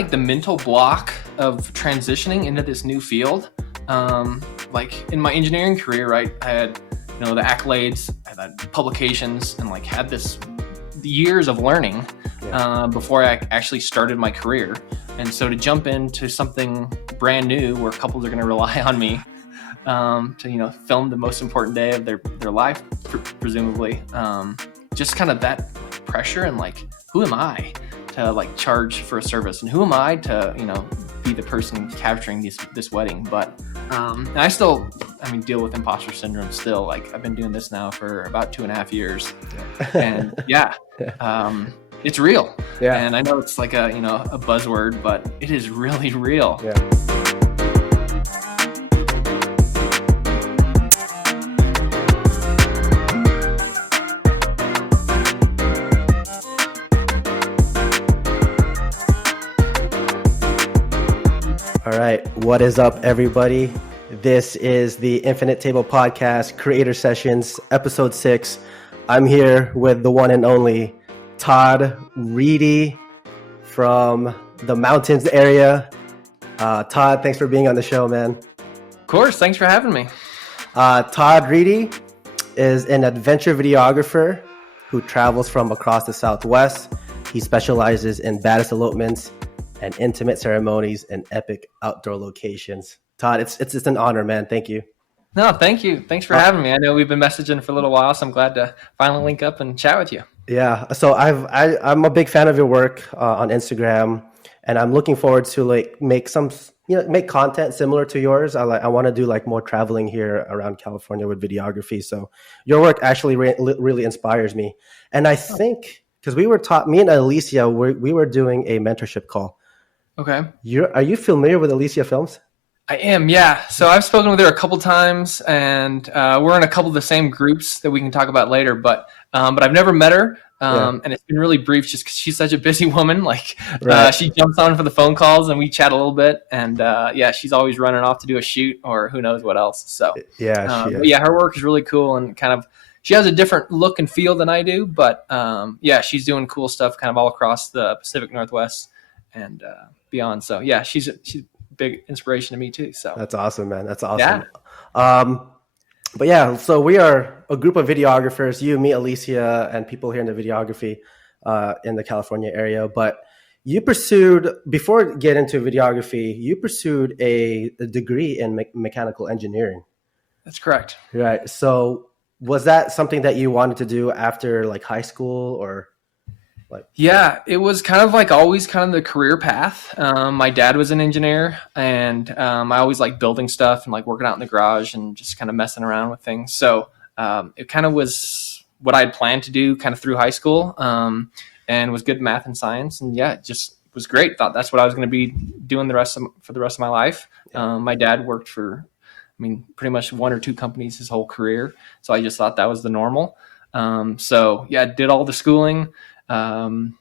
like the mental block of transitioning into this new field. Like in my engineering career, right, I had, the accolades, I had publications, and like had this years of learning before I actually started my career. And so to jump into something brand new where couples are going to rely on me to film the most important day of their life, presumably, just kind of that pressure and like, who am I to like charge for a service, and who am I to be the person capturing this wedding? But and I still deal with imposter syndrome still. Like I've been doing this now for about 2.5 years, and it's real. Yeah. And I know it's like a buzzword, but it is really real. Yeah. All right. What is up, everybody? This is the Infinite Table Podcast, Creator Sessions, Episode 6. I'm here with the one and only Todd Reedy from the mountains area. Todd, thanks for being on the show, man. Of course. Thanks for having me. Todd Reedy is an adventure videographer who travels from across the Southwest. He specializes in baddest elopements and intimate ceremonies and epic outdoor locations. Todd, it's an honor, man. Thank you. No, thank you. Thanks for having me. I know we've been messaging for a little while, so I'm glad to finally link up and chat with you. Yeah. So I'm a big fan of your work on Instagram, and I'm looking forward to like make content similar to yours. I want to do like more traveling here around California with videography. So your work actually really inspires me. And I think because me and Alicia, we were doing a mentorship call. Okay. Are you familiar with Alicia Films? I am, yeah. So I've spoken with her a couple times, and we're in a couple of the same groups that we can talk about later. But I've never met her, and it's been really brief just because she's such a busy woman. Like she jumps on for the phone calls, and we chat a little bit. And she's always running off to do a shoot or who knows what else. So her work is really cool, and kind of she has a different look and feel than I do. But she's doing cool stuff kind of all across the Pacific Northwest and beyond. So yeah, she's big inspiration to me too. So that's awesome, man. That's awesome. Yeah. So we are a group of videographers, you, me, Alicia, and people here in the videography in the California area. But you before getting into videography, you pursued a degree in mechanical engineering. That's correct. Right. So was that something that you wanted to do after like high school or? Yeah, it was kind of like always kind of the career path. My dad was an engineer, and I always liked building stuff and like working out in the garage and just kind of messing around with things. So it kind of was what I had planned to do kind of through high school, and was good at math and science. And yeah, it just was great. Thought that's what I was going to be doing for the rest of my life. My dad worked for, pretty much one or two companies his whole career. So I just thought that was the normal. Did all the schooling. And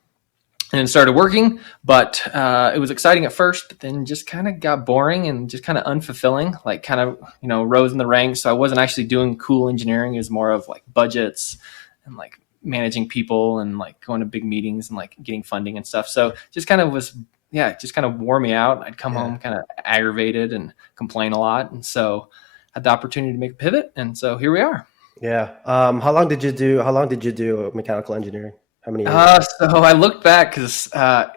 started working, but it was exciting at first, but then just kind of got boring and just kind of unfulfilling, like kind of, rose in the ranks. So I wasn't actually doing cool engineering. It was more of like budgets and like managing people and like going to big meetings and like getting funding and stuff. So just kind of wore me out. I'd come home kind of aggravated and complain a lot. And so had the opportunity to make a pivot. And so here we are. Yeah. How long did you do mechanical engineering? How many years? So I looked back because I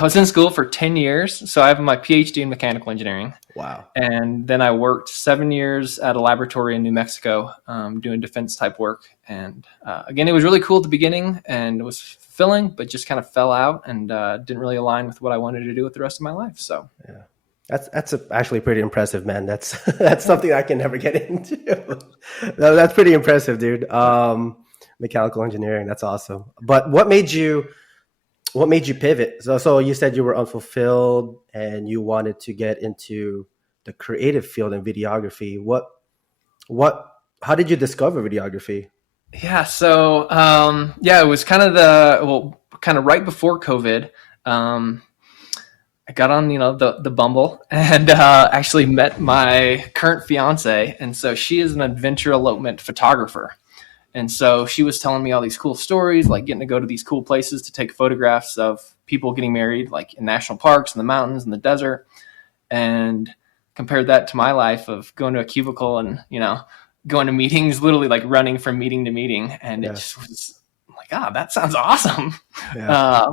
was in school for 10 years. So I have my PhD in mechanical engineering. Wow. And then I worked 7 years at a laboratory in New Mexico doing defense type work. And again, it was really cool at the beginning and it was fulfilling, but just kind of fell out and didn't really align with what I wanted to do with the rest of my life. So yeah. That's actually pretty impressive, man. That's something I can never get into. That's pretty impressive, dude. Mechanical engineering, that's awesome. But what made you pivot? So you said you were unfulfilled and you wanted to get into the creative field in videography. How did you discover videography? Yeah, so it was kind of right before COVID. I got on, the Bumble and actually met my current fiancé. And so she is an adventure elopement photographer. And so she was telling me all these cool stories, like getting to go to these cool places to take photographs of people getting married, like in national parks, in the mountains, in the desert. And compared that to my life of going to a cubicle and, going to meetings, literally like running from meeting to meeting. And it Yeah. just was like, that sounds awesome. Yeah.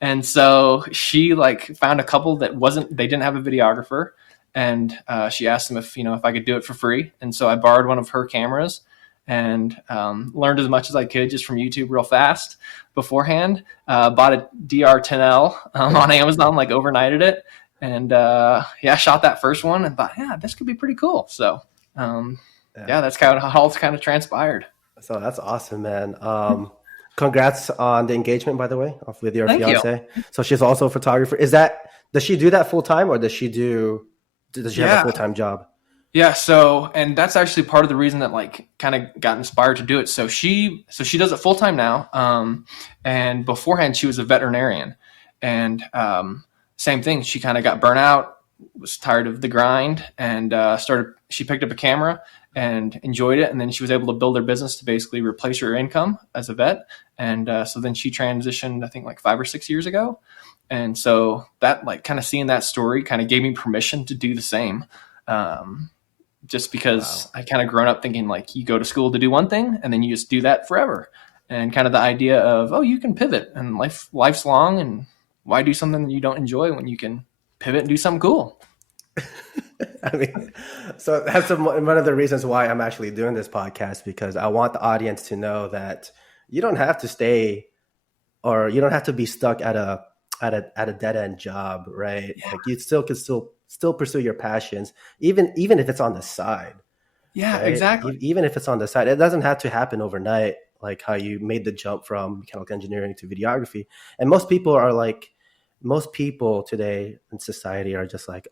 And so she like found a couple that they didn't have a videographer. And she asked them if I could do it for free. And so I borrowed one of her cameras and learned as much as I could just from YouTube real fast beforehand. Bought a DR10L on Amazon, like overnighted it. And shot that first one and thought, this could be pretty cool. So that's kind of how it's kind of transpired. So that's awesome, man. Congrats on the engagement, by the way, with your Thank fiance. you. So she's also a photographer. Does she do that full time, or does she have a full time job? Yeah. So, and that's actually part of the reason that like kind of got inspired to do it. So she does it full time now. And beforehand she was a veterinarian, and same thing. She kind of got burnt out, was tired of the grind, and she picked up a camera and enjoyed it. And then she was able to build her business to basically replace her income as a vet. And so then she transitioned, I think like 5 or 6 years ago. And so that like kind of seeing that story kind of gave me permission to do the same. Just because I kind of grown up thinking like you go to school to do one thing and then you just do that forever. And kind of the idea of, you can pivot and life's long, and why do something that you don't enjoy when you can pivot and do something cool? I mean, so that's one of the reasons why I'm actually doing this podcast, because I want the audience to know that you don't have to stay, or you don't have to be stuck at a dead end job, right? Yeah. Like you still can still pursue your passions, even if it's on the side. Yeah, right? exactly. Even if it's on the side, it doesn't have to happen overnight. Like how you made the jump from mechanical engineering to videography, and most people today in society are just like,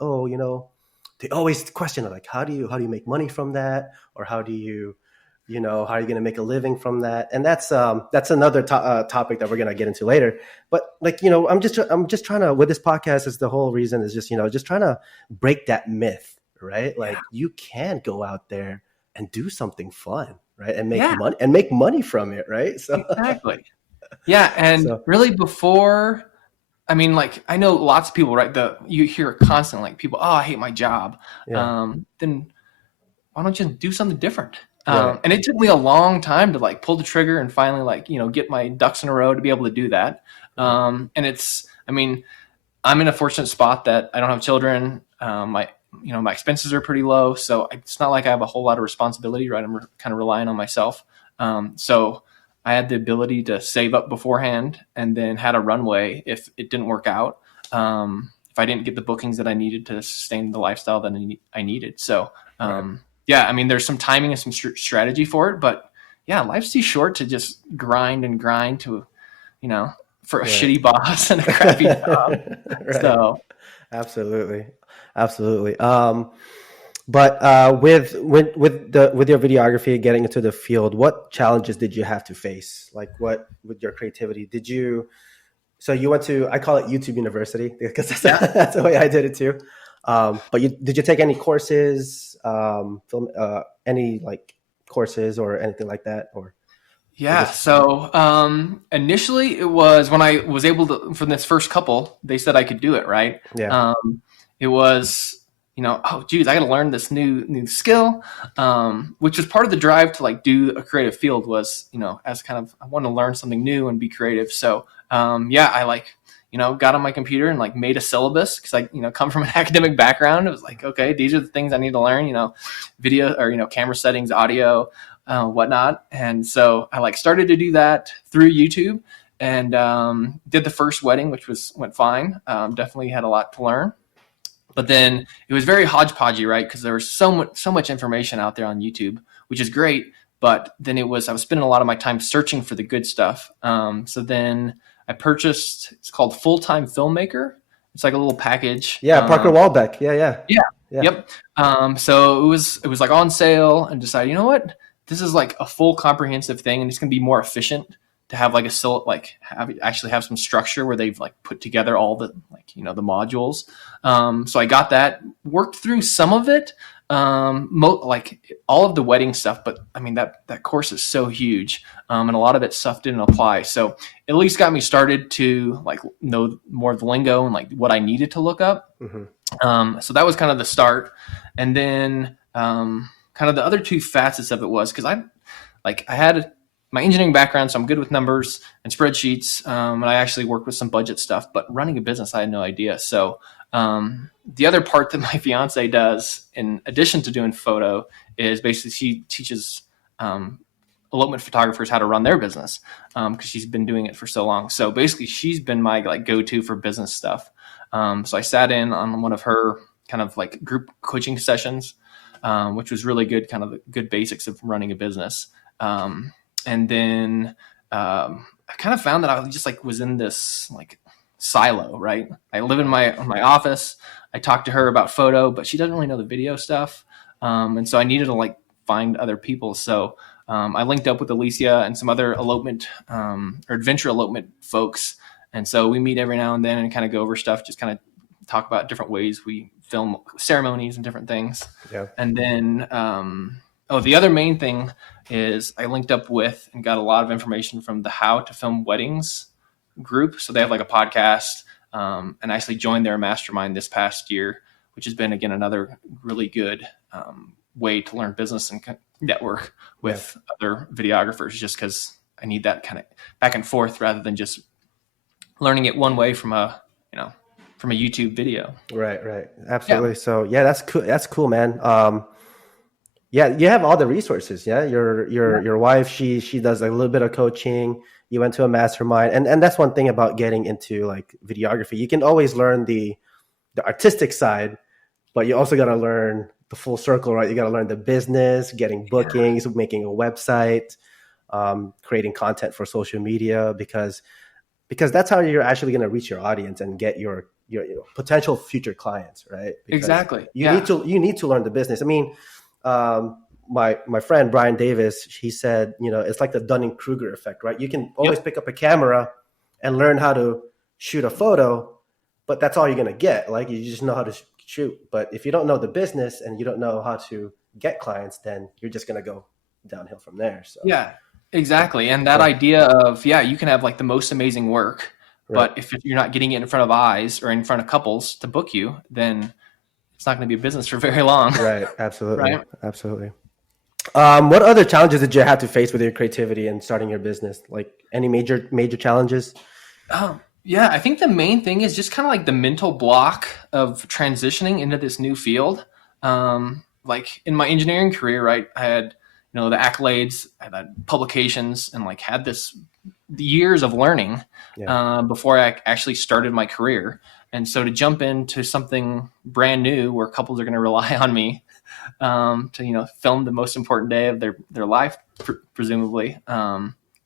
they always question it, like, how do you make money from that, or how are you going to make a living from that? And that's another topic that we're going to get into later. But like, I'm just trying to, with this podcast, is the whole reason is just trying to break that myth, right? Like you can go out there and do something fun, right? And make money from it, right? So exactly. Yeah. And really before, I mean, like, I know lots of people, right? You hear constantly, like people, I hate my job. Yeah. Then why don't you do something different? Right. And it took me a long time to like pull the trigger and finally like, get my ducks in a row to be able to do that. And I'm in a fortunate spot that I don't have children. My expenses are pretty low. So it's not like I have a whole lot of responsibility, right? I'm kind of relying on myself. So I had the ability to save up beforehand and then had a runway if it didn't work out. If I didn't get the bookings that I needed to sustain the lifestyle that I needed. So, there's some timing and some strategy for it, but life's too short to just grind to, for a shitty boss and a crappy job. Right. So absolutely. But with your videography, getting into the field, what challenges did you have to face? Like what with your creativity? So you went to, I call it YouTube University because that's the way I did it too. But did you take any courses, any like courses or anything like that, or? Yeah. So initially it was when I was able to, from this first couple, they said I could do it. Right. Yeah. It was, I got to learn this new skill, which was part of the drive to like do a creative field was, as kind of, I want to learn something new and be creative. So I like, got on my computer and like made a syllabus because I, come from an academic background. It was like, okay, these are the things I need to learn, video or, camera settings, audio, whatnot. And so I like started to do that through YouTube and did the first wedding, which went fine. Definitely had a lot to learn. But then it was very hodgepodgey, right? Because there was so much information out there on YouTube, which is great. But then I was spending a lot of my time searching for the good stuff. So then I purchased, it's called Full-Time Filmmaker. It's like a little package. Yeah, Parker Walbeck. Yeah. Yep. So it was like on sale and decided, you know what? This is like a full comprehensive thing and it's going to be more efficient to have like actually have some structure where they've like put together all the the modules. So I got that, worked through some of it, Like all of the wedding stuff, but I mean that course is so huge, and a lot of it stuff didn't apply. So it at least got me started to like know more of the lingo and like what I needed to look up. Hmm. So that was kind of the start, and then kind of the other two facets of it was because I had my engineering background, so I'm good with numbers and spreadsheets, and I actually worked with some budget stuff. But running a business, I had no idea. So the other part that my fiance does, in addition to doing photo, is basically she teaches elopement photographers how to run their business because she's been doing it for so long. So basically, she's been my like go-to for business stuff. So I sat in on one of her kind of like group coaching sessions, which was really good, kind of the good basics of running a business. And then I kind of found that I just like was in this like silo, right? I live in my office. I talk to her about photo, but she doesn't really know the video stuff. And so I needed to like find other people. So I linked up with Alicia and some other elopement or adventure elopement folks. And so we meet every now and then and kind of go over stuff, just kind of talk about different ways we film ceremonies and different things. Yeah. And then, the other main thing is I linked up with and got a lot of information from the How to Film Weddings group. So they have like a podcast, and I actually joined their mastermind this past year, which has been, again, another really good way to learn business and network with other videographers, just because I need that kind of back and forth rather than just learning it one way from a YouTube video. Right. Absolutely. Yeah. So yeah, that's cool. That's cool, man. Yeah, you have all the resources. Yeah. Your wife, she does a little bit of coaching. You went to a mastermind. And that's one thing about getting into like videography. You can always learn the artistic side, but you also got to learn the full circle, right? You got to learn the business, getting bookings, making a website, creating content for social media, because that's how you're actually going to reach your audience and get your potential future clients, right? Because exactly. You need to learn the business. I mean, my friend Brian Davis, he said, it's like the Dunning-Kruger effect, right? You can always pick up a camera and learn how to shoot a photo, but that's all you're going to get. Like, you just know how to shoot. But if you don't know the business and you don't know how to get clients, then you're just going to go downhill from there. So yeah, exactly. And that idea of, you can have like the most amazing work, right, but if you're not getting it in front of eyes or in front of couples to book you, then it's not going to be a business for very long. Right. Absolutely. Right? Absolutely. What other challenges did you have to face with your creativity and starting your business? Like any major challenges? Yeah, I think the main thing is just kind of like the mental block of transitioning into this new field. Like in my engineering career, right, I had, the accolades, I had publications, and like had the years of learning before I actually started my career. And so to jump into something brand new where couples are going to rely on me to, film the most important day of their life, presumably,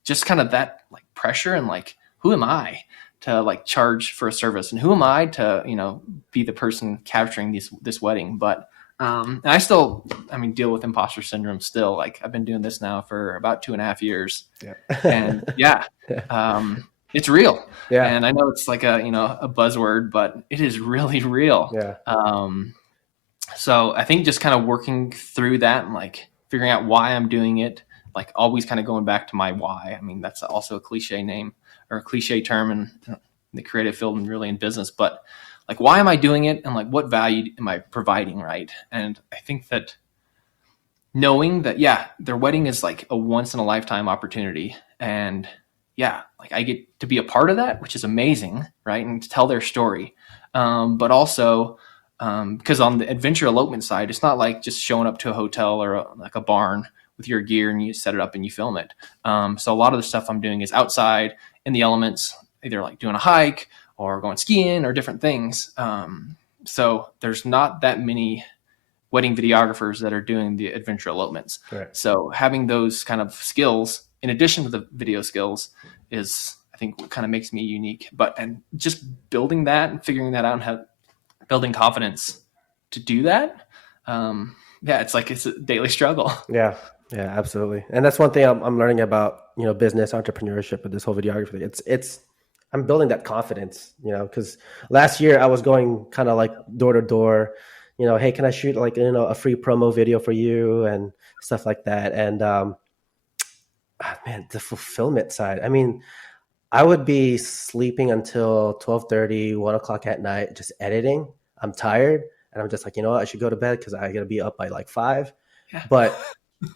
just kind of that like pressure and like, who am I to like charge for a service, and who am I to, be the person capturing this wedding? But and I still, deal with imposter syndrome still. Like I've been doing this now for about 2.5 years, and it's real. Yeah. And I know it's like a buzzword, but it is really real. Yeah. So I think just kind of working through that and like figuring out why I'm doing it, like always kind of going back to my why. That's also a cliche name or a cliche term in the creative field and really in business, but like, why am I doing it? And like, what value am I providing? Right. And I think that knowing that, their wedding is like a once in a lifetime opportunity. And like I get to be a part of that, which is amazing. Right. And to tell their story. But also, because on the adventure elopement side, it's not like just showing up to a hotel or like a barn with your gear and you set it up and you film it. So a lot of the stuff I'm doing is outside in the elements, either like doing a hike or going skiing or different things. So there's not that many wedding videographers that are doing the adventure elopements. Right. So having those kind of skills in addition to the video skills is, I think, what kind of makes me unique. And just building that and figuring that out and building confidence to do that. It's like it's a daily struggle. Yeah, absolutely. And that's one thing I'm learning about, business entrepreneurship with this whole videography. I'm building that confidence, because last year I was going kind of like door to door, hey, can I shoot like, a free promo video for you and stuff like that. And man, the fulfillment side. I mean, I would be sleeping until 12:30, 1 o'clock at night, just editing. I'm tired, and I'm just like, I should go to bed because I got to be up by like 5. Yeah. But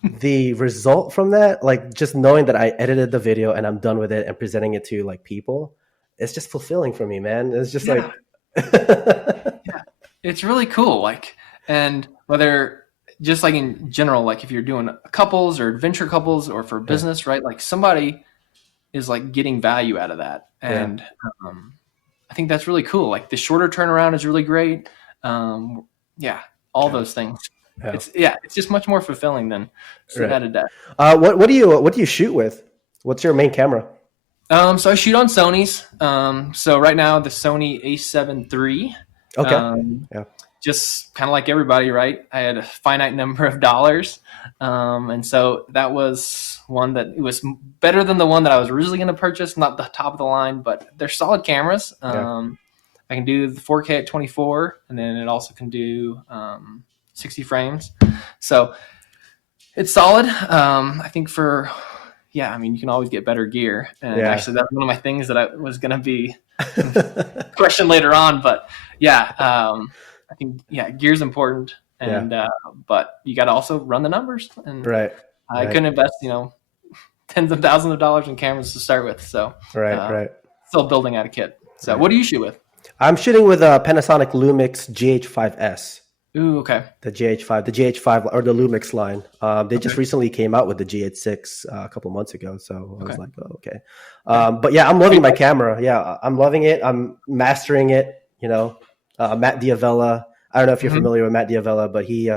the result from that, like just knowing that I edited the video and I'm done with it and presenting it to like people, it's just fulfilling for me, man. It's just like, yeah, it's really cool. Like, and whether just like in general, like if you're doing couples or adventure couples or for business, right? Like somebody is like getting value out of that. And I think that's really cool. Like the shorter turnaround is really great. All those things. It's just much more fulfilling than sitting at a desk. What do you shoot with? What's your main camera? So I shoot on Sony's. So right now the Sony A7 III. Okay. Just kind of like everybody, right? I had a finite number of dollars. And so that was one that it was better than the one that I was originally going to purchase, not the top of the line, but they're solid cameras. I can do the 4K at 24, and then it also can do 60 frames. So it's solid. I think I mean, you can always get better gear. And actually, that's one of my things that I was going to be questioned later on. But I think, gear's important. And but you got to also run the numbers. And I couldn't invest, tens of thousands of dollars in cameras to start with. So still building out a kit. So what do you shoot with? I'm shooting with a Panasonic Lumix GH5S. Ooh, okay. The GH5 or the Lumix line. They just recently came out with the GH6 a couple months ago. So I was like, oh, okay. But I'm loving my camera. Yeah, I'm loving it. I'm mastering it. Matt Diavella. I don't know if you're familiar with Matt Diavella, but he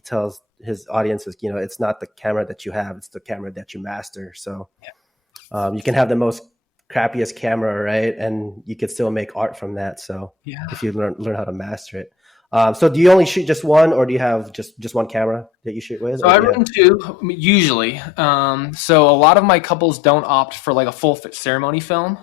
tells his audiences, it's not the camera that you have, it's the camera that you master. So you can have the most crappiest camera, right? And you could still make art from that. So if you learn how to master it. So do you only shoot just one, or do you have just one camera that you shoot with? So I run two usually. So a lot of my couples don't opt for like a full ceremony film.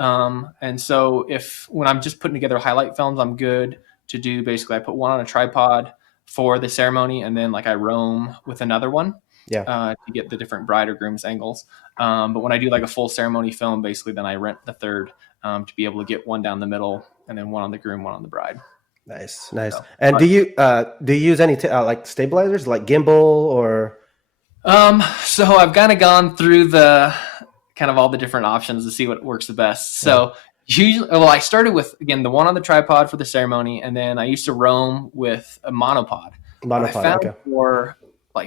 And so when I'm just putting together highlight films, I'm good to do basically, I put one on a tripod for the ceremony, and then like I roam with another one to get the different bride or groom's angles. But when I do like a full ceremony film, basically then I rent the third to be able to get one down the middle and then one on the groom, one on the bride. Nice. So, and do you use any like stabilizers, like gimbal or? So I've kind of gone through the kind of all the different options to see what works the best. So usually, I started with, again, the one on the tripod for the ceremony, and then I used to roam with a monopod. I found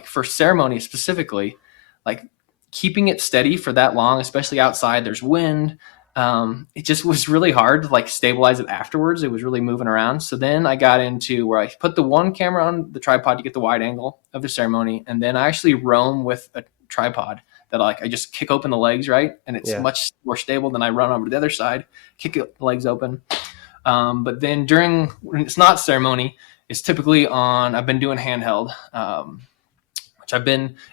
for ceremony specifically, like keeping it steady for that long, especially outside, there's wind. It just was really hard to like stabilize it afterwards. It was really moving around. So then I got into where I put the one camera on the tripod to get the wide angle of the ceremony, and then I actually roam with a tripod that I just kick open the legs, right? And it's much more stable than I run over to the other side, kick the legs open. But then when it's not ceremony, it's typically I've been doing handheld,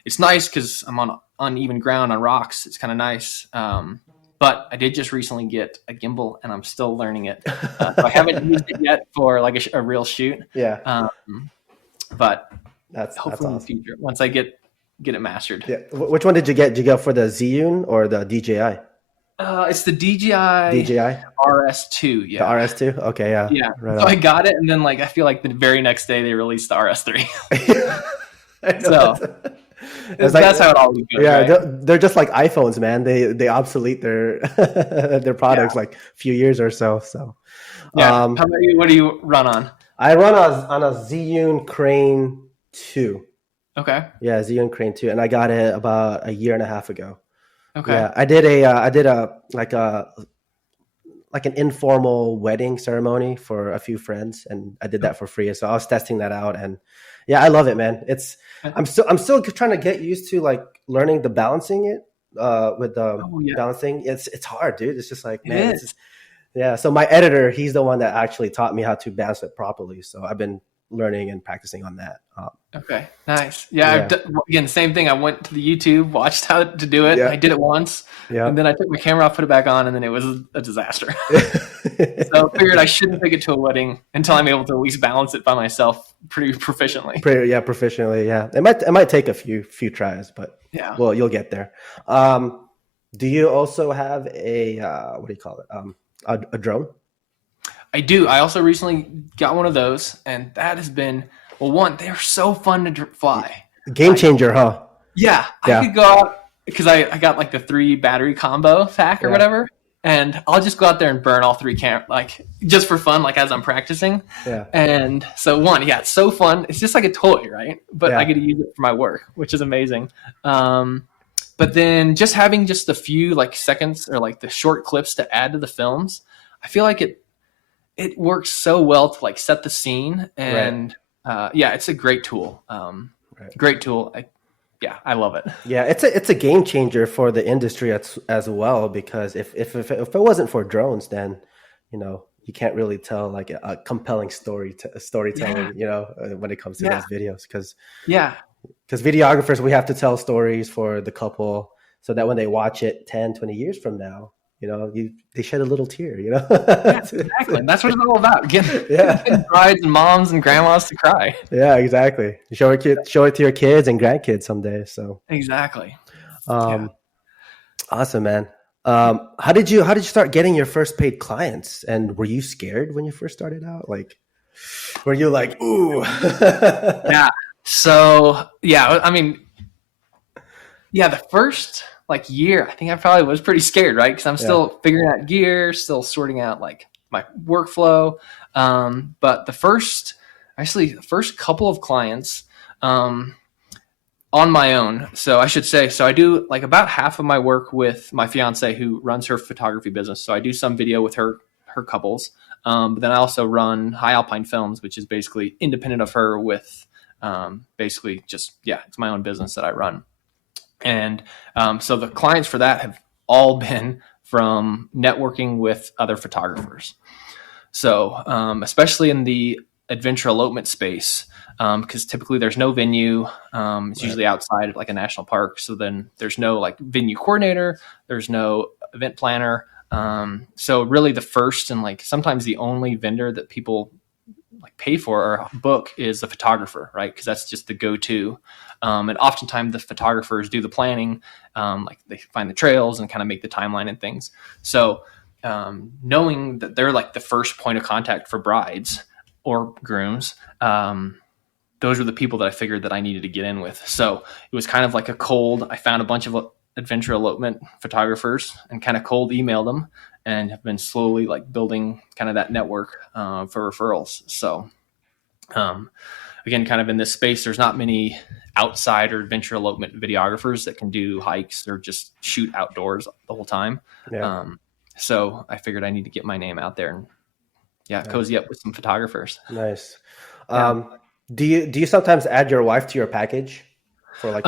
it's nice because I'm on uneven ground on rocks. It's kind of nice. But I did just recently get a gimbal, and I'm still learning it. So I haven't used it yet for like a real shoot. But that's hopefully in the future, once I get it mastered. Yeah. Which one did you get? Did you go for the Zhiyun or the DJI? It's the DJI RS2. Yeah. The RS2? Okay, yeah. Yeah. Right so I got it, and then I feel like the very next day they released the RS3. So that's how it always goes. Yeah, right? they're just like iPhones, man. They obsolete their their products like a few years or so. So how about you? What do you run on? I run on a Zhiyun Crane 2. Okay. Yeah, Zhiyun Crane 2, and I got it about a year and a half ago. Okay. Yeah, I did an informal wedding ceremony for a few friends, and I did that for free. So I was testing that out, and I love it, man. I'm still trying to get used to like learning the balancing it with the balancing. It's hard, dude. It's just like, man. So my editor, he's the one that actually taught me how to balance it properly. So I've been learning and practicing on that. Okay, nice. Yeah, Yeah. again, same thing. I went to the YouTube, watched how to do it. Yeah. I did it once, Yeah. and then I took my camera off, put it back on, and then it was a disaster. So I figured I shouldn't take it to a wedding until I'm able to at least balance it by myself pretty proficiently. Proficiently. Yeah. It might take a few tries, but Yeah, well, you'll get there. Do you also have a what do you call it? A drone? I do. I also recently got one of those, and that has been, well, one, they're so fun to fly. Game changer, huh? Yeah, Yeah. I could go out because I got like the 3 battery combo pack or Yeah. whatever, and I'll just go out there and burn all 3 like just for fun, like as I'm practicing. Yeah. And so one, yeah, it's so fun. It's just like a toy, right? But Yeah. I get to use it for my work, which is amazing. But then just having just a few like seconds or like the short clips to add to the films, I feel like it works so well to like set the scene. And yeah, it's a great tool. Great tool. I love it. Yeah, it's a game changer for the industry as well, because if it wasn't for drones, then you can't really tell like a compelling storytelling, when it comes to those videos, because videographers, we have to tell stories for the couple so that when they watch it 10, 20 years from now, they shed a little tear, Yeah, exactly. That's what it's all about. Getting brides and moms and grandmas to cry. Yeah, exactly. Show it to your kids and grandkids someday. So exactly. Awesome, man. How did you start getting your first paid clients? And were you scared when you first started out? Like, were you like, ooh? Yeah. So yeah, I mean, yeah, the first like year, I think I probably was pretty scared, right? Because I'm still figuring out gear, still sorting out like my workflow. But the first couple of clients on my own. So I should say, so I do like about half of my work with my fiancé who runs her photography business. So I do some video with her couples. But then I also run High Alpine Films, which is basically independent of her with basically just, it's my own business that I run. And so the clients for that have all been from networking with other photographers. So especially in the adventure elopement space, because typically there's no venue. It's usually outside of like a national park. So then there's no like venue coordinator. There's no event planner. So really the first and like sometimes the only vendor that people like pay for or book is the photographer, right? Because that's just the go-to. And oftentimes the photographers do the planning, like they find the trails and kind of make the timeline and things. So knowing that they're like the first point of contact for brides or grooms, those were the people that I figured that I needed to get in with. So it was kind of like I found a bunch of adventure elopement photographers and kind of cold emailed them, and have been slowly like building kind of that network for referrals. So again, kind of in this space, there's not many outside or adventure elopement videographers that can do hikes or just shoot outdoors the whole time. Yeah. So I figured I need to get my name out there and cozy up with some photographers. Nice. Do you sometimes add your wife to your package for like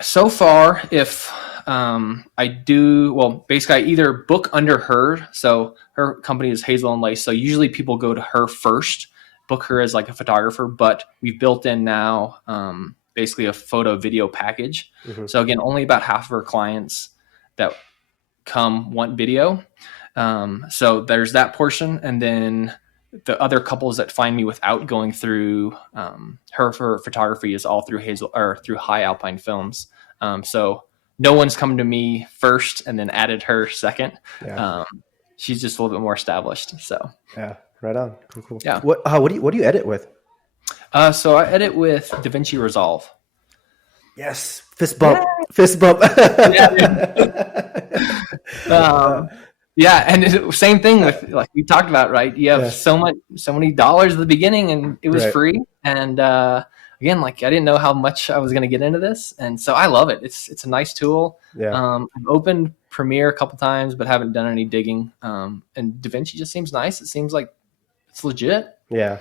so far if I do, well, basically I either book under her. So her company is Hazel and Lace. So usually people go to her first, book her as like a photographer, but we've built in now basically a photo video package. Mm-hmm. So again, only about half of her clients that come want video. So there's that portion. And then the other couples that find me without going through her for photography is all through Hazel or through High Alpine Films. So no one's come to me first and then added her second. Yeah. She's just a little bit more established. So yeah, right on. Cool. Yeah. What do you edit with? So I edit with DaVinci Resolve. Yes, fist bump. Fist bump. Yeah, and same thing with like we talked about, right? You have so many dollars at the beginning, and it was free. And again, like I didn't know how much I was going to get into this, and so I love it. It's a nice tool. Yeah. I've opened Premiere a couple times, but haven't done any digging. And DaVinci just seems nice. It seems like it's legit. Yeah.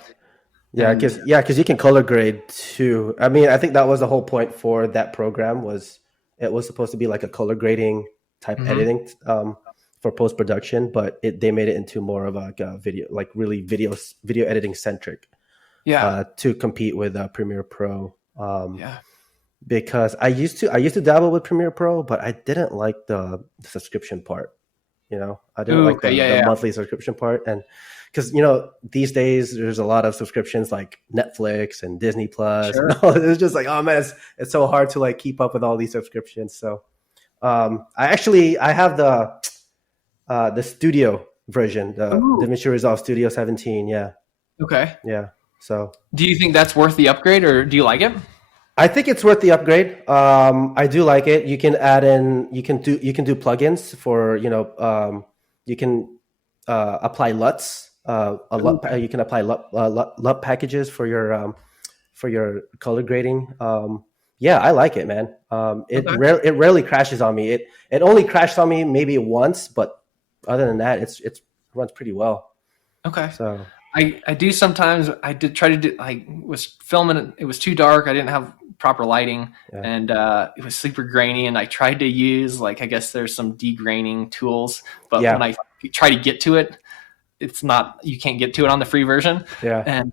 Yeah, because you can color grade too. I mean, I think that was the whole point for that program. It was supposed to be like a color grading type editing for post production, but they made it into more of like a video, like really video editing centric, Yeah. to compete with Premiere Pro. Yeah. Because I used to dabble with Premiere Pro, but I didn't like the subscription part. I didn't Ooh, like okay. the Yeah. monthly subscription part, and because these days there's a lot of subscriptions like Netflix and Disney Plus, and Sure. it's just like, oh man, it's so hard to like keep up with all these subscriptions. So I have the studio version, the Ooh. DaVinci Resolve Studio 17. Yeah, Okay. yeah. So Do you think that's worth the upgrade, or do you like it? I think it's worth the upgrade. I do like it. You can add in, you can do plugins for, you can apply LUTs. You can apply LUT packages for your color grading. Yeah, I like it, man. Okay. It rarely crashes on me. It only crashed on me maybe once, but other than that, it runs pretty well. Okay. So I do sometimes. I did try to do. I was filming it. It was too dark. I didn't have proper lighting, yeah, and it was super grainy. And I tried to use, like, I guess there's some degraining tools, but yeah, when I try to get to it, it's not. You can't get to it on the free version. yeah, And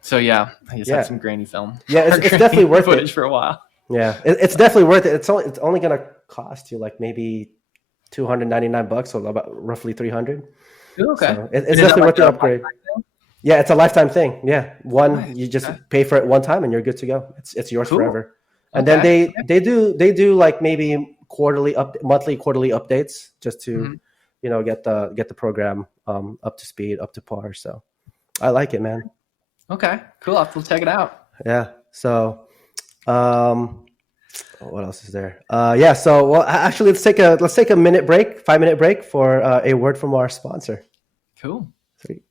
so yeah, I just yeah, had some grainy film. yeah. It's grainy definitely worth footage it. for a while. Yeah, it's definitely worth it. It's only gonna cost you like maybe $299, so about roughly 300. Okay. So it's And is that definitely like worth the a upgrade. lifetime thing? Yeah, it's a lifetime thing. Yeah, Nice. you just Okay. pay for it one time and you're good to go. It's yours Cool. forever. And then Okay. they do like maybe monthly quarterly updates just to Mhm. get the program up to speed, up to par. So I like it, man. Okay. Cool. I'll have to check it out. Yeah. So what else is there? Yeah. So well, actually, let's take a 5-minute break for a word from our sponsor. Cool. Sweet.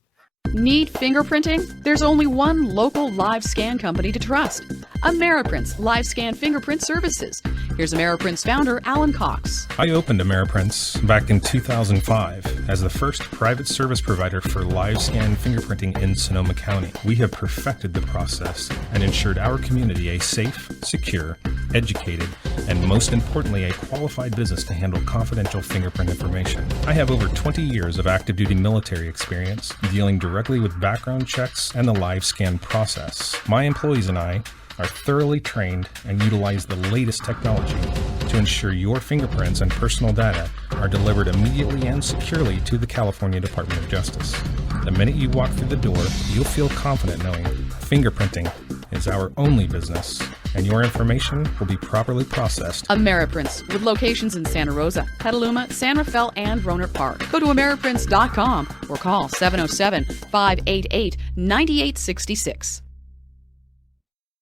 Need fingerprinting? There's only one local live scan company to trust. Ameriprints Live Scan Fingerprint Services. Here's Ameriprints founder Alan Cox. I opened Ameriprints back in 2005 as the first private service provider for live scan fingerprinting in Sonoma County. We have perfected the process and ensured our community a safe, secure, educated, and most importantly, a qualified business to handle confidential fingerprint information. I have over 20 years of active duty military experience dealing directly with background checks and the live scan process. My employees and I are thoroughly trained and utilize the latest technology to ensure your fingerprints and personal data are delivered immediately and securely to the California Department of Justice. The minute you walk through the door, you'll feel confident knowing fingerprinting is our only business and your information will be properly processed. Ameriprints, with locations in Santa Rosa, Petaluma, San Rafael, and Rohnert Park. Go to ameriprints.com or call 707-588-9866.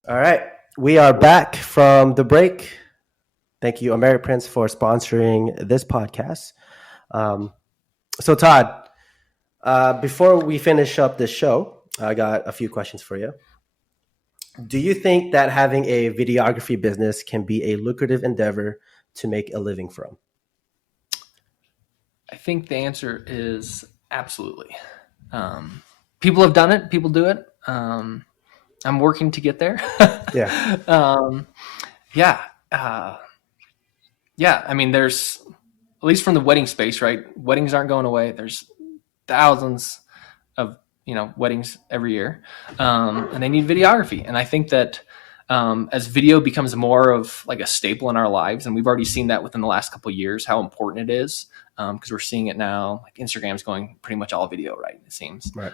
All right, we are back from the break. Thank you, Ameriprints, for sponsoring this podcast. So, Todd, before we finish up this show, I got a few questions for you. Do you think that having a videography business can be a lucrative endeavor to make a living from? I think the answer is absolutely. People have done it. People do it. I'm working to get there. Yeah. Yeah. Yeah. I mean, there's, at least from the wedding space, right? Weddings aren't going away. There's thousands of, weddings every year. And they need videography. And I think that as video becomes more of like a staple in our lives, and we've already seen that within the last couple of years, how important it is. Because we're seeing it now, like Instagram's going pretty much all video, right? It seems. Right.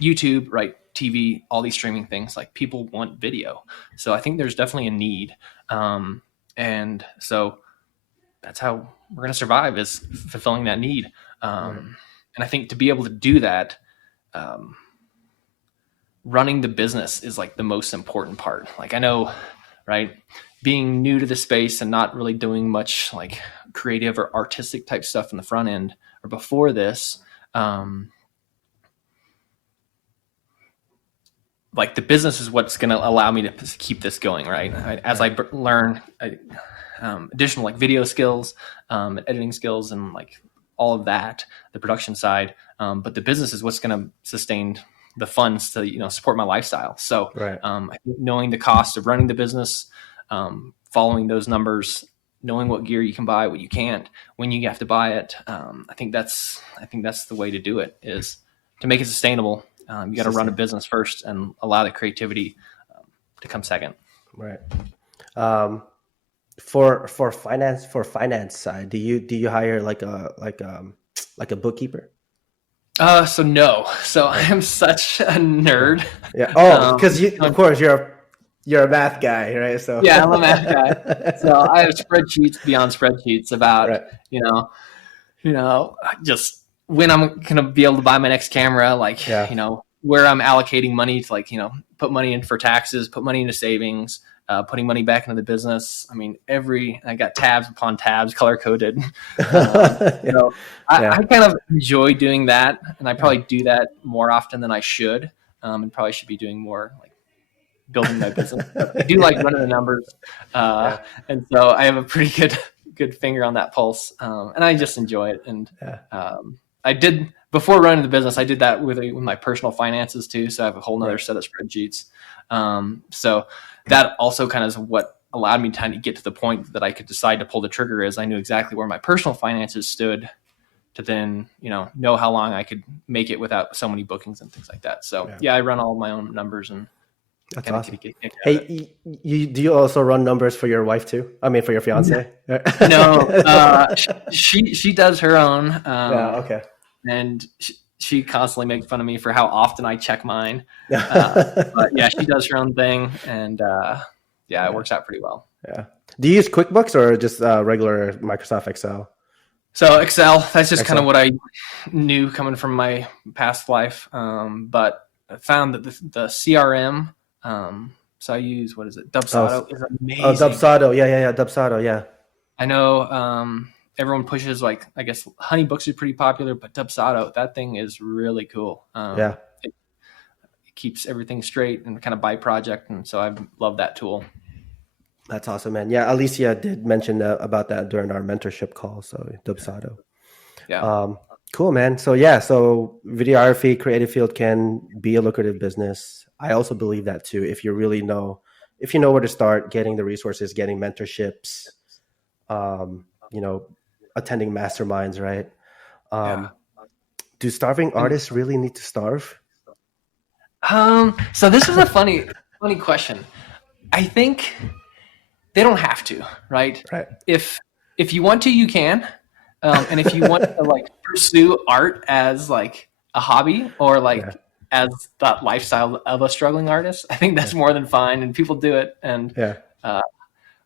YouTube, right? TV, all these streaming things, like people want video. So I think there's definitely a need. And so that's how we're going to survive, is fulfilling that need. And I think to be able to do that, running the business is like the most important part. Like, I know, right, being new to the space and not really doing much like creative or artistic type stuff in the front end or before this, like the business is what's going to allow me to keep this going, right? As I learn additional like video skills, editing skills, and like all of that, the production side. But the business is what's going to sustain the funds to, support my lifestyle. So Right. I think knowing the cost of running the business, following those numbers, knowing what gear you can buy, what you can't, when you have to buy it. I think that's the way to do it, is to make it sustainable. You got to run a business first and allow the creativity to come second. Right. For finance side, do you hire like a bookkeeper? So no. So I am such a nerd. Yeah. Oh, because of course you're a math guy, right? So yeah, I'm a math guy. So I have spreadsheets beyond spreadsheets about right. Just when I'm gonna be able to buy my next camera, like where I'm allocating money to, like, put money in for taxes, put money into savings, putting money back into the business. I mean, I got tabs upon tabs, color coded. I kind of enjoy doing that, and I probably do that more often than I should, and probably should be doing more like building my business. I do like running the numbers, and so I have a pretty good finger on that pulse, and I just enjoy it. And I did, before running the business, I did that with my personal finances too. So I have a whole nother set of spreadsheets. So that also kind of is what allowed me to get to the point that I could decide to pull the trigger, is I knew exactly where my personal finances stood to then, know how long I could make it without so many bookings and things like that. So I run all my own numbers, and that's awesome. Hey, do you also run numbers for your wife too? I mean, for your fiance? No, she does her own. Okay. And she constantly makes fun of me for how often I check mine. But she does her own thing, and it works out pretty well. Yeah. Do you use QuickBooks or just regular Microsoft Excel? So Excel, that's just kind of what I knew coming from my past life. But I found that the CRM, so I use, what is it? Dubsado is amazing. Oh, Dubsado. Yeah. Dubsado. Yeah. I know, everyone pushes, like, I guess HoneyBooks is pretty popular, but Dubsado, that thing is really cool. It keeps everything straight and kind of by project. And so I love that tool. That's awesome, man. Yeah. Alicia did mention about that during our mentorship call. So Dubsado. Yeah. Cool, man. So so videography, creative field can be a lucrative business. I also believe that too. If you know where to start, getting the resources, getting mentorships, attending masterminds, right? Do starving artists really need to starve? So this is a funny question. I think they don't have to, right? Right. If you want to, you can. And if you want to, like, pursue art as like a hobby, or like as that lifestyle of a struggling artist, I think that's more than fine, and people do it. And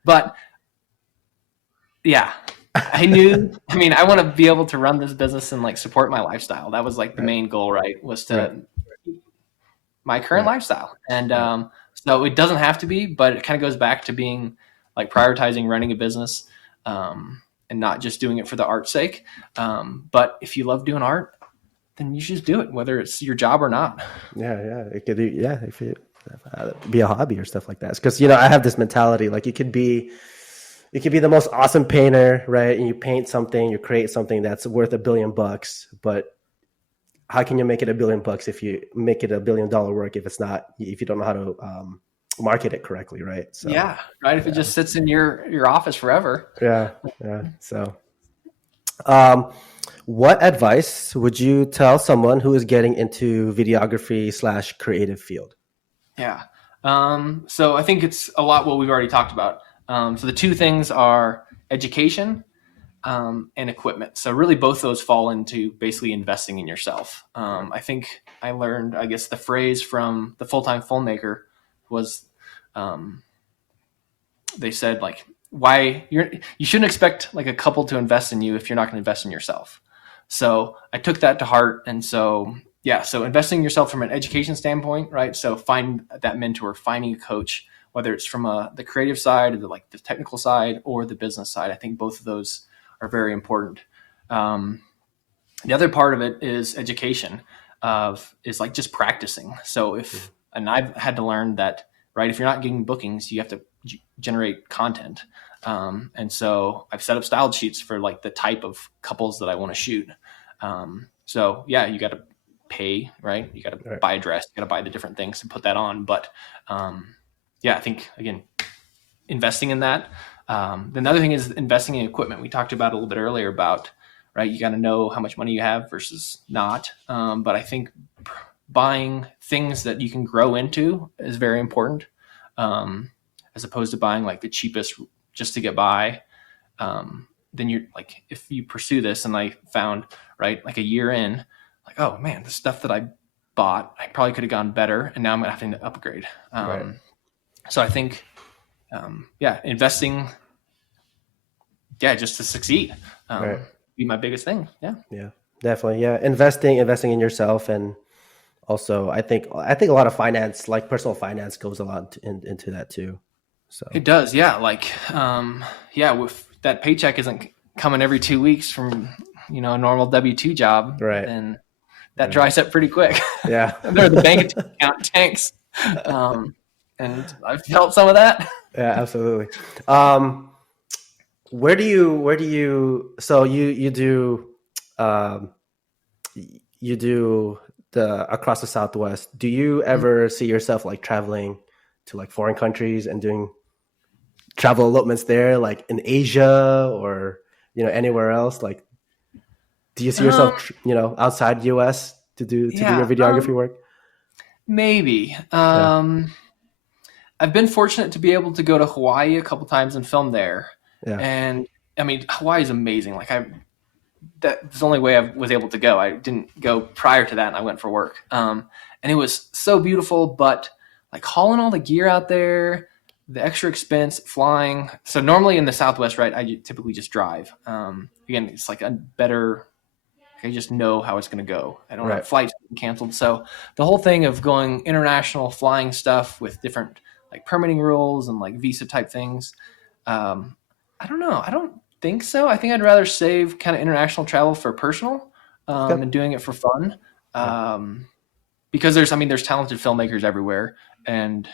but I want to be able to run this business and like support my lifestyle. That was like the main goal, right? Was to my current lifestyle. And so it doesn't have to be, but it kind of goes back to being like prioritizing running a business, and not just doing it for the art's sake. But if you love doing art, then you should just do it, whether it's your job or not. It could be, if it be a hobby or stuff like that. Because I have this mentality, like you could be the most awesome painter, right? And you paint something, you create something that's worth $1 billion, but how can you make it $1 billion if you make it $1 billion work if you don't know how to market it correctly, right? So if it just sits in your office forever. So what advice would you tell someone who is getting into videography / creative field? So I think it's a lot what we've already talked about. So the two things are education and equipment. So really both those fall into basically investing in yourself. I think I learned, I guess, the phrase from the Full-Time Filmmaker was, they said, like, you shouldn't expect like a couple to invest in you if you're not going to invest in yourself. So I took that to heart. And so investing in yourself from an education standpoint, right? So find that mentor, finding a coach, whether it's from the creative side, or the technical side, or the business side. I think both of those are very important. The other part of it is education, is like just practicing. So and I've had to learn that, right, if you're not getting bookings, you have to generate content. And so I've set up styled sheets for like the type of couples that I want to shoot. You got to pay, right? You got to buy a dress, you got to buy the different things to put that on. But I think, again, investing in that The other thing is investing in equipment. We talked about a little bit earlier about, right, you got to know how much money you have versus not. But I think buying things that you can grow into is very important, as opposed to buying like the cheapest just to get by. Then you're like, if you pursue this, and I found, right, like a year in, like, oh man, the stuff that I bought, I probably could have gone better, and now I'm having to upgrade. Right. So I think, investing, just to succeed, Right. be my biggest thing. Yeah. Yeah, definitely. Yeah, investing in yourself, and also I think a lot of finance, like personal finance, goes a lot into that too. So It does. Yeah. Like, with that paycheck isn't coming every 2 weeks from, a normal W-2 job, Right. and that dries up pretty quick. yeah, There, the bank account tanks. And I've felt some of that. yeah, absolutely. Where do you? So you do the across the Southwest. Do you ever see yourself like traveling to like foreign countries and doing travel elopements there, like in Asia or anywhere else? Like, do you see yourself outside US to do your videography work? Maybe. I've been fortunate to be able to go to Hawaii a couple times and film there. Yeah. And I mean, Hawaii is amazing. Like that's the only way I was able to go. I didn't go prior to that, and I went for work. And it was so beautiful, but like hauling all the gear out there, the extra expense, flying. So normally in the Southwest, right, I typically just drive. Again, it's like a better, I just know how it's going to go. I don't have flights canceled. So the whole thing of going international flying stuff with different like permitting rules and like visa type things, I don't know. I don't think so. I think I'd rather save kind of international travel for personal, and doing it for fun. Because there's talented filmmakers everywhere. And,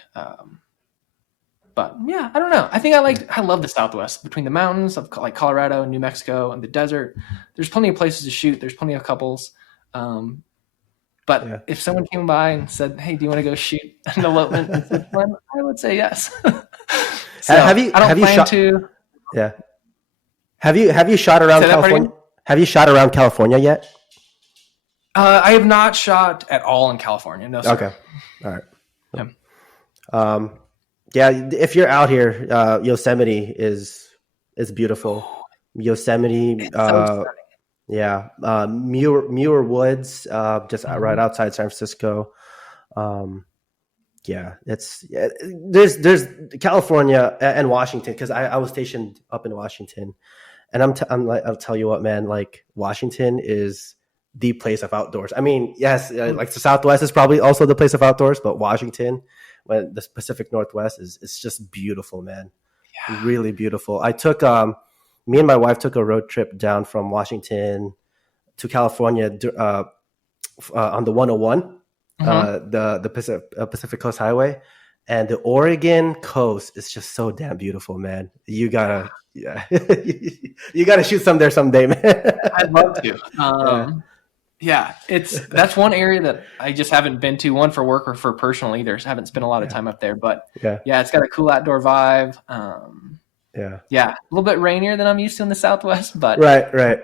but yeah, I don't know. I think I love the Southwest, between the mountains of like Colorado and New Mexico and the desert. There's plenty of places to shoot. There's plenty of couples. But if someone came by and said, "Hey, do you want to go shoot an elopement in Switzerland?" I would say yes. So, have you shot? To. Yeah. Have you shot around California? Have you shot around California yet? I have not shot at all in California. No, sir. Okay. All right. Yeah. If you're out here, Yosemite is beautiful. Yosemite. Muir Woods, just right outside San Francisco. There's California and Washington, because I was stationed up in Washington, and I'll tell you what, man, like Washington is the place of outdoors. I mean, yes, like the Southwest is probably also the place of outdoors, but Washington, when the Pacific Northwest is just beautiful, man. Yeah. Really beautiful. I took me and my wife took a road trip down from Washington to California on the 101, the Pacific Coast Highway, and the Oregon coast is just so damn beautiful, man. You gotta shoot some there someday, man. I'd love to. That's one area that I just haven't been to, one for work or for personal either. So I haven't spent a lot of time up there, but it's got a cool outdoor vibe. A little bit rainier than I'm used to in the Southwest, but right.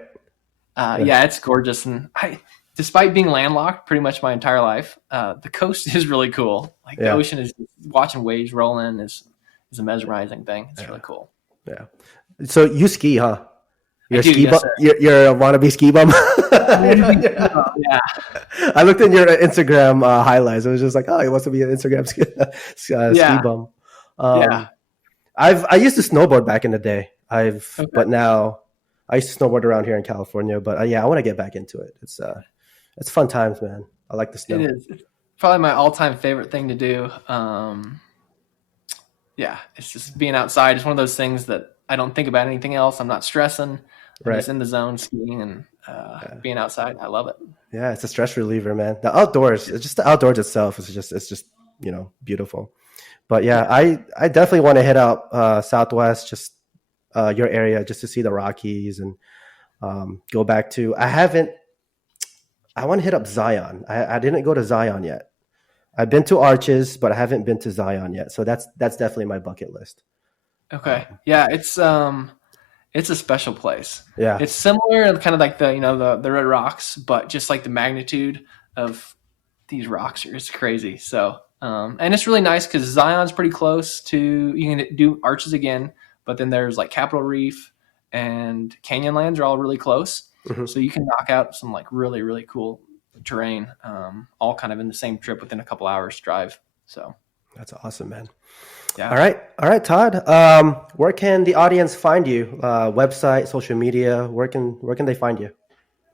It's gorgeous. And despite being landlocked pretty much my entire life, the coast is really cool. Like the ocean is, watching waves rolling is a mesmerizing thing. It's really cool. Yeah. So you ski, huh? You're You're a wannabe ski bum. Yeah. I looked in your Instagram highlights. It was just like, oh, he wants to be an Instagram ski bum. I used to snowboard back in the day. But now I used to snowboard around here in California. But I want to get back into it. It's fun times, man. I like the snow. It is. It's probably my all-time favorite thing to do. It's just being outside. It's one of those things that I don't think about anything else. I'm not stressing. I'm just in the zone skiing and being outside. I love it. Yeah, it's a stress reliever, man. The outdoors itself is just beautiful. But I definitely want to hit out Southwest, just your area, just to see the Rockies and go back to. I want to hit up Zion. I didn't go to Zion yet. I've been to Arches, but I haven't been to Zion yet. So that's definitely my bucket list. Okay. Yeah, it's a special place. Yeah. It's similar, kind of like the Red Rocks, but just like the magnitude of these rocks is crazy. So, and it's really nice because Zion's pretty close to, you can do Arches again, but then there's like Capitol Reef and Canyonlands are all really close. Mhm. So you can knock out some like really, really cool terrain, all kind of in the same trip within a couple hours drive. So That's awesome, man. yeah. All right, Todd. Where can the audience find you? Website, social media. Where can they find you?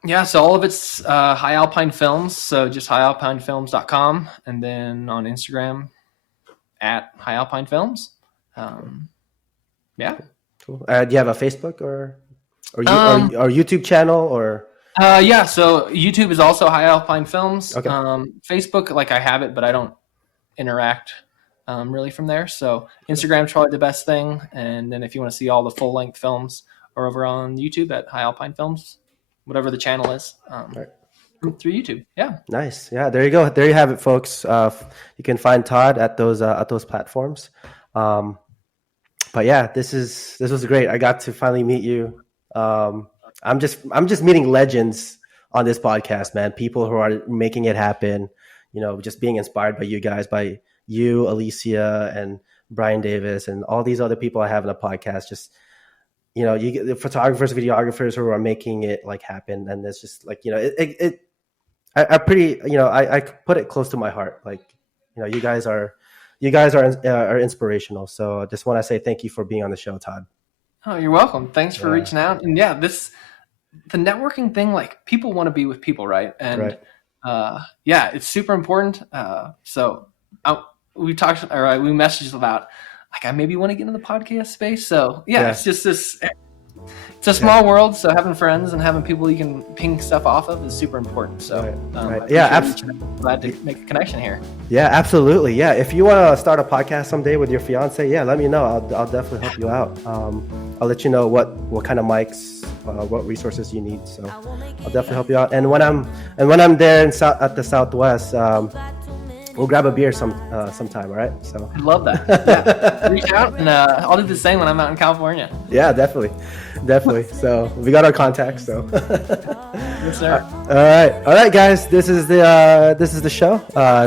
Yeah, so all of it's High Alpine Films, so just highalpinefilms.com, and then on Instagram at High Alpine Films. Yeah. Cool. Do you have a Facebook or YouTube channel or? Yeah, so YouTube is also High Alpine Films. Okay. Facebook, like I have it, but I don't interact really from there. So Instagram's probably the best thing, and then if you want to see all the full length films, are over on YouTube at High Alpine Films, whatever the channel is, Right. through YouTube. Yeah. Nice. Yeah, there you go. There you have it, folks. You can find Todd at those platforms. But yeah, this was great. I got to finally meet you. I'm just meeting legends on this podcast, man. People who are making it happen. Just being inspired by you guys, by you, Alicia, and Brian Davis, and all these other people I have in the podcast. Just you get the photographers, videographers who are making it like happen, and it's just like I put it close to my heart. Like you guys are inspirational. So I just want to say thank you for being on the show, Todd. Oh, you're welcome. Thanks for reaching out. And yeah, the networking thing, like people want to be with people, right? And yeah, it's super important. So we messaged about like I maybe want to get in the podcast space. So yeah. It's just it's a small world. So having friends and having people you can ping stuff off of is super important. So yeah, absolutely. Glad to make a connection here. Yeah, absolutely. Yeah, if you want to start a podcast someday with your fiance, yeah, let me know. I'll definitely help you out. I'll let you know what kind of mics, what resources you need. So I'll definitely help you out. And when I'm there at the Southwest, we'll grab a beer sometime. All right. So I love that. Yeah. Reach out and I'll do the same when I'm out in California. Yeah, definitely. So we got our contacts. So Yes, sir. All right, guys. This is the show.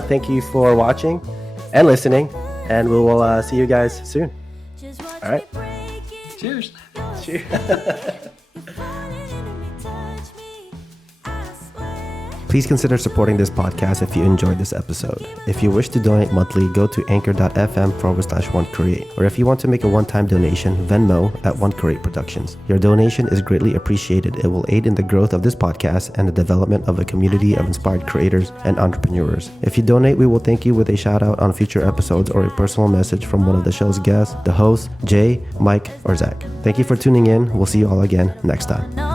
Thank you for watching and listening, and we will see you guys soon. All right. Cheers. Please consider supporting this podcast if you enjoyed this episode. If you wish to donate monthly, go to anchor.fm/OneCreate. Or if you want to make a one-time donation, Venmo at OneCreate Productions. Your donation is greatly appreciated. It will aid in the growth of this podcast and the development of a community of inspired creators and entrepreneurs. If you donate, we will thank you with a shout out on future episodes or a personal message from one of the show's guests, the host, Jay, Mike, or Zach. Thank you for tuning in. We'll see you all again next time.